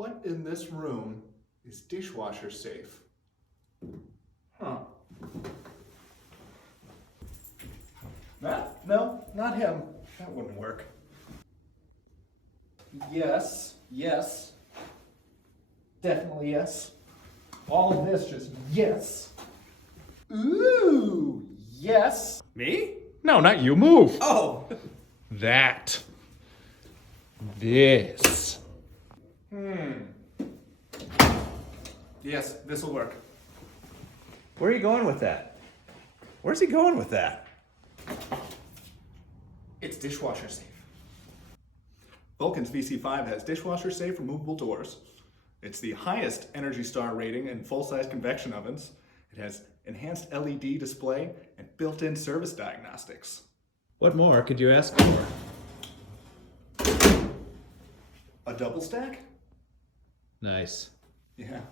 What in this room is dishwasher safe? Huh. No, not him. That wouldn't work. Yes, yes. Definitely yes. All of this just yes. Ooh, yes. Me? No, not you. Move. Oh! That. This. Yes, this'll work. Where are you going with that? Where's he going with that? It's dishwasher safe. Vulcan's VC5 has dishwasher safe removable doors. It's the highest Energy Star rating in full-size convection ovens. It has enhanced LED display and built-in service diagnostics. What more could you ask for? A double stack? Nice. Yeah.